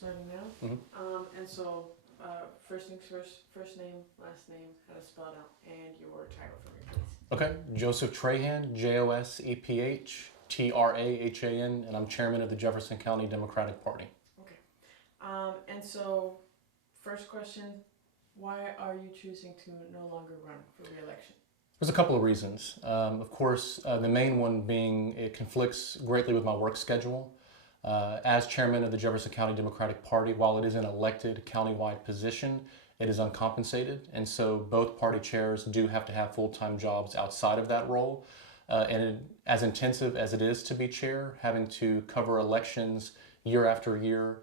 starting now. And so, first things first name, last name, how to spell it out, and your title for me, please. Okay, Joseph Trahan, Joseph Trahan, and I'm chairman of the Jefferson County Democratic Party. Okay. And so, first question, why are you choosing to no longer run for re-election? There's a couple of reasons. Of course, the main one being it conflicts greatly with my work schedule. As chairman of the Jefferson County Democratic Party, while it is an elected countywide position, it is uncompensated. And so both party chairs do have to have full-time jobs outside of that role. As intensive as it is to be chair, having to cover elections year after year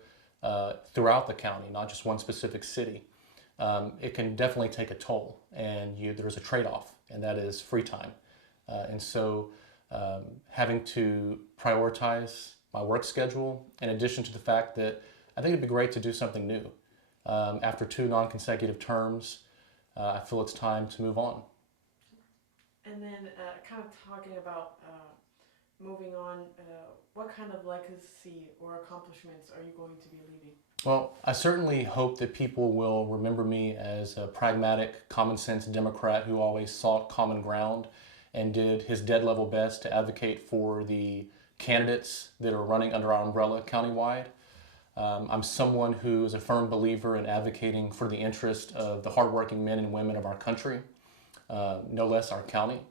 throughout the county, not just one specific city, it can definitely take a toll. And there's a trade-off, and that is free time. And so having to prioritize my work schedule, in addition to the fact that I think it'd be great to do something new. After 2 non-consecutive terms, I feel it's time to move on. And then kind of talking about moving on, what kind of legacy or accomplishments are you going to be leaving? Well, I certainly hope that people will remember me as a pragmatic, common-sense Democrat who always sought common ground and did his dead-level best to advocate for the candidates that are running under our umbrella countywide. I'm someone who is a firm believer in advocating for the interest of the hardworking men and women of our country, no less our county.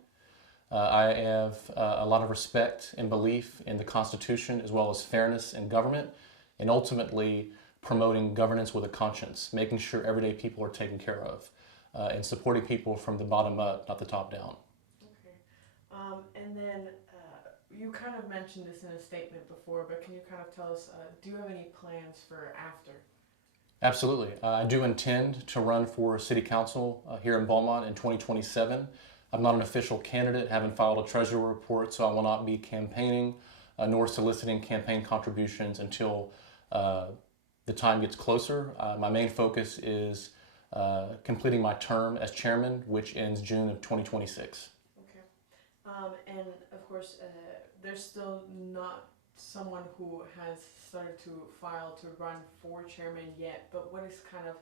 I have a lot of respect and belief in the Constitution as well as fairness in government, and ultimately promoting governance with a conscience, making sure everyday people are taken care of, and supporting people from the bottom up, not the top down. Okay. And then you kind of mentioned this in a statement before, but can you kind of tell us, do you have any plans for after? Absolutely. I do intend to run for city council here in Beaumont in 2027. I'm not an official candidate, haven't filed a treasury report, so I will not be campaigning nor soliciting campaign contributions until the time gets closer. My main focus is completing my term as chairman, which ends June of 2026. Okay. And of course, there's still not someone who has started to file to run for chairman yet, but what is kind of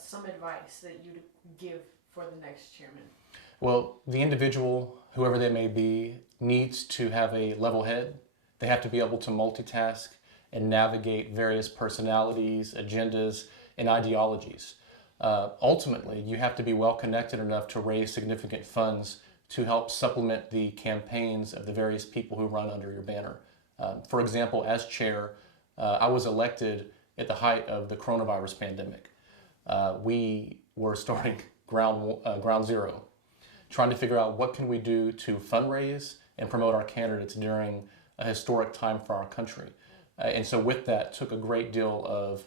some advice that you'd give for the next chairman? Well, the individual, whoever they may be, needs to have a level head. They have to be able to multitask and navigate various personalities, agendas, and ideologies. Ultimately, you have to be well connected enough to raise significant funds to help supplement the campaigns of the various people who run under your banner. For example, as chair, I was elected at the height of the coronavirus pandemic. We were starting ground zero, trying to figure out what can we do to fundraise and promote our candidates during a historic time for our country. And so with that took a great deal of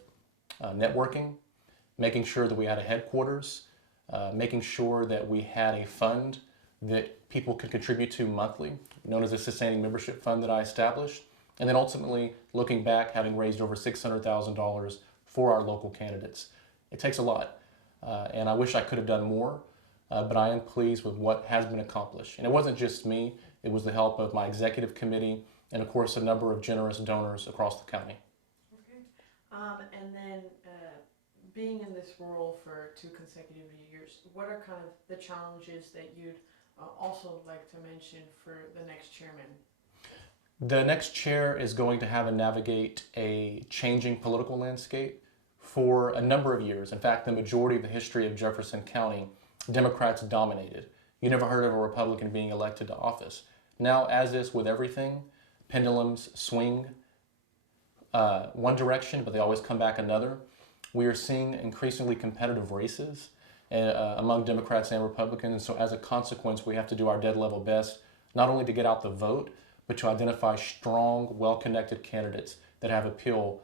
networking, making sure that we had a headquarters, making sure that we had a fund that people could contribute to monthly, known as a sustaining membership fund that I established, and then ultimately looking back, having raised over $600,000 for our local candidates. It takes a lot, and I wish I could have done more, but I am pleased with what has been accomplished. And it wasn't just me, it was the help of my executive committee and of course a number of generous donors across the county. Okay. And then being in this role for 2 consecutive years, what are kind of the challenges that you'd also like to mention for the next chairman? The next chair is going to have to navigate a changing political landscape for a number of years. In fact, the majority of the history of Jefferson County, Democrats dominated. You never heard of a Republican being elected to office. Now, as is with everything, pendulums swing one direction, but they always come back another. We are seeing increasingly competitive races among Democrats and Republicans, and so as a consequence, we have to do our dead level best, not only to get out the vote, but to identify strong, well-connected candidates that have appeal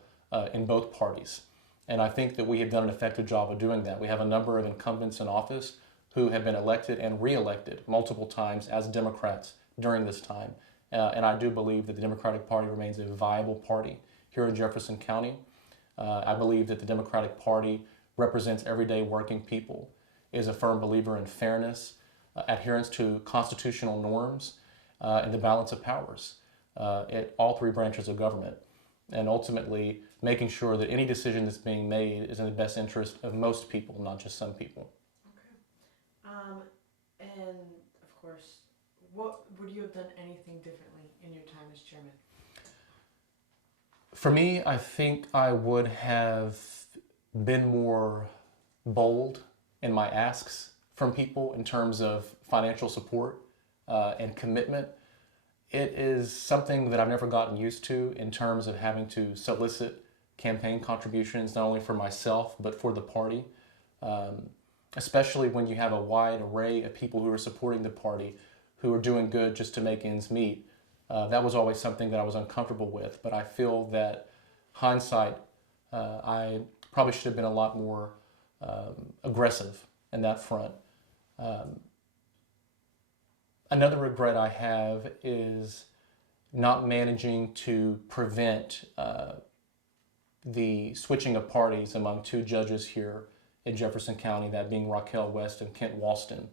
in both parties. And I think that we have done an effective job of doing that. We have a number of incumbents in office who have been elected and re-elected multiple times as Democrats during this time. And I do believe that the Democratic Party remains a viable party here in Jefferson County. I believe that the Democratic Party represents everyday working people, is a firm believer in fairness, adherence to constitutional norms, and the balance of powers at all 3 branches of government. and ultimately making sure that any decision that's being made is in the best interest of most people, not just some people. Okay. And of course, what would you have done anything differently in your time as chairman? For me, I think I would have been more bold in my asks from people in terms of financial support and commitment. It is something that I've never gotten used to in terms of having to solicit campaign contributions, not only for myself, but for the party. Especially when you have a wide array of people who are supporting the party, who are doing good just to make ends meet. That was always something that I was uncomfortable with, but I feel that hindsight, I probably should have been a lot more aggressive in that front. Another regret I have is not managing to prevent the switching of parties among two judges here in Jefferson County, that being Raquel West and Kent Walston.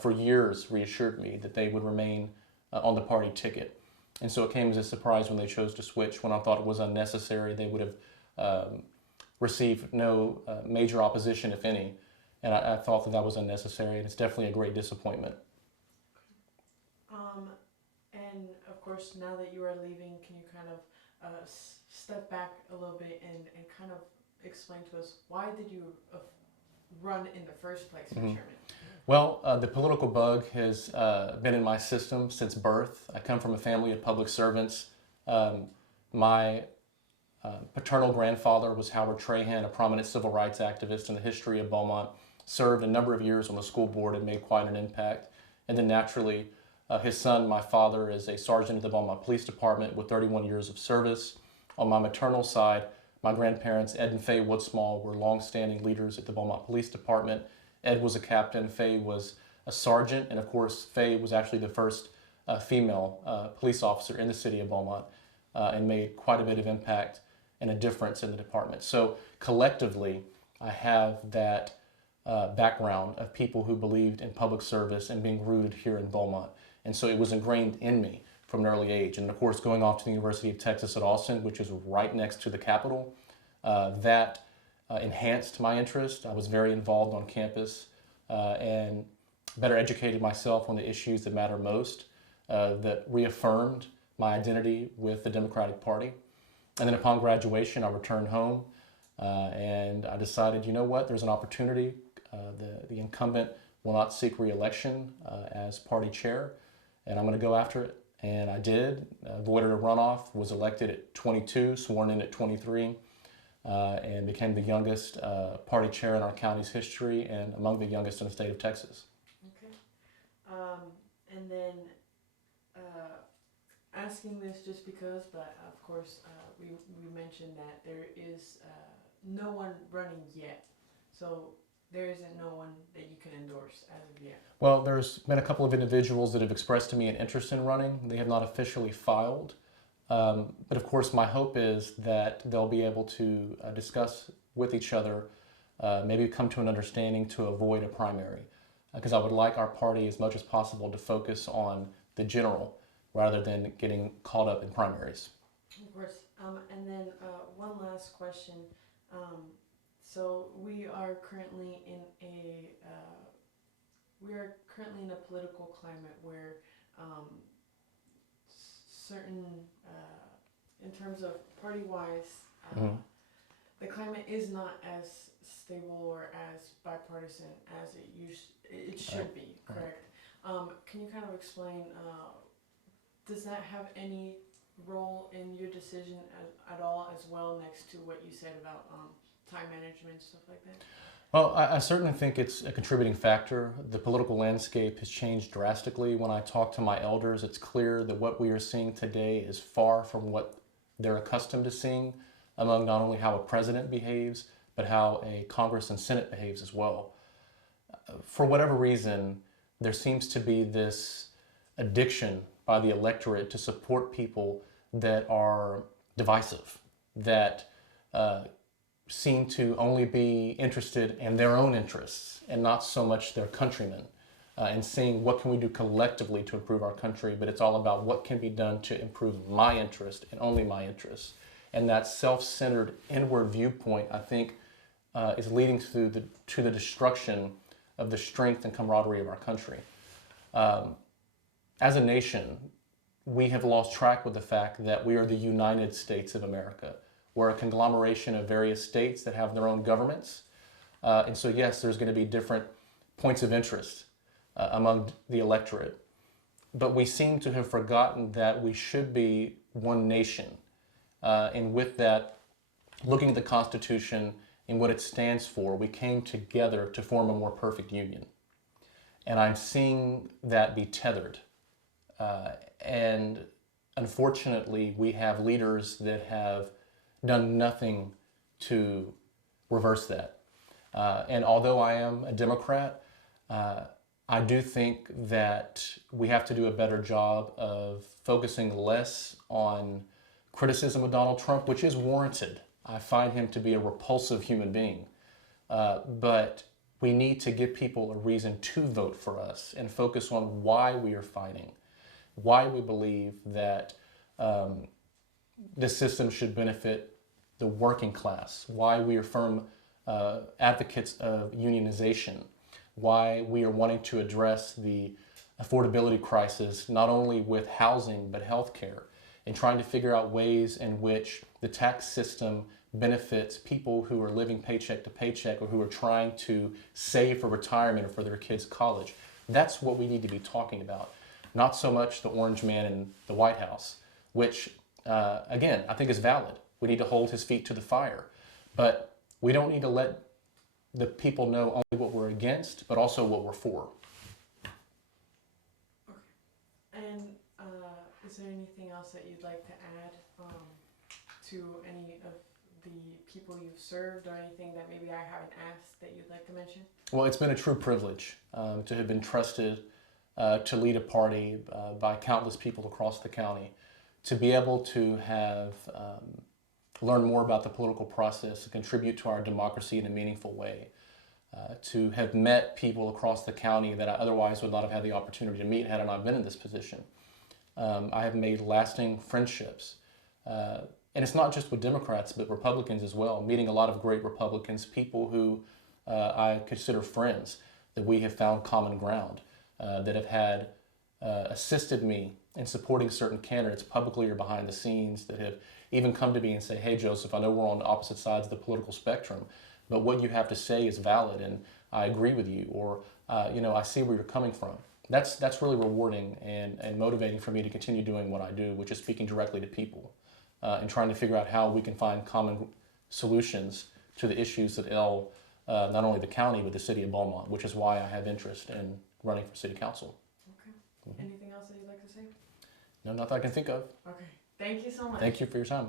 For years reassured me that they would remain on the party ticket. And so it came as a surprise when they chose to switch, when I thought it was unnecessary. They would have received no major opposition, if any. And I thought that that was unnecessary, and it's definitely a great disappointment. And of course, now that you are leaving, can you kind of step back a little bit and kind of explain to us, why did you run in the first place for chairman? Well, the political bug has been in my system since birth. I come from a family of public servants. My paternal grandfather was Howard Trahan, a prominent civil rights activist in the history of Beaumont, served a number of years on the school board and made quite an impact. And then naturally, his son, my father, is a sergeant at the Beaumont Police Department with 31 years of service. On my maternal side, my grandparents, Ed and Faye Woodsmall, were longstanding leaders at the Beaumont Police Department. Ed was a captain, Faye was a sergeant, and of course, Faye was actually the first female police officer in the city of Beaumont and made quite a bit of impact and a difference in the department. So collectively, I have that background of people who believed in public service and being rooted here in Beaumont. And so it was ingrained in me from an early age. And of course, going off to the University of Texas at Austin, which is right next to the Capitol, that enhanced my interest. I was very involved on campus and better educated myself on the issues that matter most, that reaffirmed my identity with the Democratic Party. And then upon graduation, I returned home and I decided, you know what, there's an opportunity. The incumbent will not seek re-election as party chair, and I'm going to go after it. And I did, avoided a runoff, was elected at 22, sworn in at 23, and became the youngest party chair in our county's history and among the youngest in the state of Texas. Okay. And then asking this just because, but of course we mentioned that there is no one running yet. So there isn't no one that you can endorse as of yet. Well, there's been a couple of individuals that have expressed to me an interest in running. They have not officially filed. But of course, my hope is that they'll be able to discuss with each other, maybe come to an understanding to avoid a primary. Because I would like our party as much as possible to focus on the general rather than getting caught up in primaries. Of course. And then one last question. So we are currently in a political climate where certain, in terms of party-wise, the climate is not as stable or as bipartisan as it should be. Correct. Can you kind of explain? Does that have any role in your decision at all, as well, next to what you said about time management, stuff like that? Well, I certainly think it's a contributing factor. The political landscape has changed drastically. When I talk to my elders, it's clear that what we are seeing today is far from what they're accustomed to seeing among not only how a president behaves, but how a Congress and Senate behaves as well. For whatever reason, there seems to be this addiction by the electorate to support people that are divisive, that seem to only be interested in their own interests and not so much their countrymen, and seeing what can we do collectively to improve our country, but it's all about what can be done to improve my interest and only my interests. And that self-centered inward viewpoint, I think, is leading to the destruction of the strength and camaraderie of our country. As a nation, we have lost track with the fact that we are the United States of America. We're a conglomeration of various states that have their own governments. And so, yes, there's going to be different points of interest among the electorate. But we seem to have forgotten that we should be one nation. And with that, looking at the Constitution and what it stands for, we came together to form a more perfect union. And I'm seeing that be tethered. And unfortunately, we have leaders that have done nothing to reverse that. And although I am a Democrat, I do think that we have to do a better job of focusing less on criticism of Donald Trump, which is warranted. I find him to be a repulsive human being. But we need to give people a reason to vote for us and focus on why we are fighting, why we believe that this system should benefit the working class, why we are firm advocates of unionization, why we are wanting to address the affordability crisis, not only with housing, but healthcare, and trying to figure out ways in which the tax system benefits people who are living paycheck to paycheck or who are trying to save for retirement or for their kids' college. That's what we need to be talking about, not so much the orange man in the White House, which, again, I think is valid. We need to hold his feet to the fire. But we don't need to let the people know only what we're against, but also what we're for. Okay. And is there anything else that you'd like to add to any of the people you've served, or anything that maybe I haven't asked that you'd like to mention? Well, it's been a true privilege to have been trusted to lead a party by countless people across the county, to be able to have learn more about the political process, to contribute to our democracy in a meaningful way, to have met people across the county that I otherwise would not have had the opportunity to meet had I not been in this position. I have made lasting friendships. And it's not just with Democrats, but Republicans as well, meeting a lot of great Republicans, people who I consider friends, that we have found common ground, that have had assisted me in supporting certain candidates publicly or behind the scenes, that have even come to me and say, hey, Joseph, I know we're on opposite sides of the political spectrum, but what you have to say is valid and I agree with you, or I see where you're coming from. That's really rewarding and motivating for me to continue doing what I do, which is speaking directly to people and trying to figure out how we can find common solutions to the issues that ail not only the county, but the city of Beaumont, which is why I have interest in running for city council. Okay. Mm-hmm. Anything else that you'd like to say? No, not that I can think of. Okay. Thank you so much. Thank you for your time.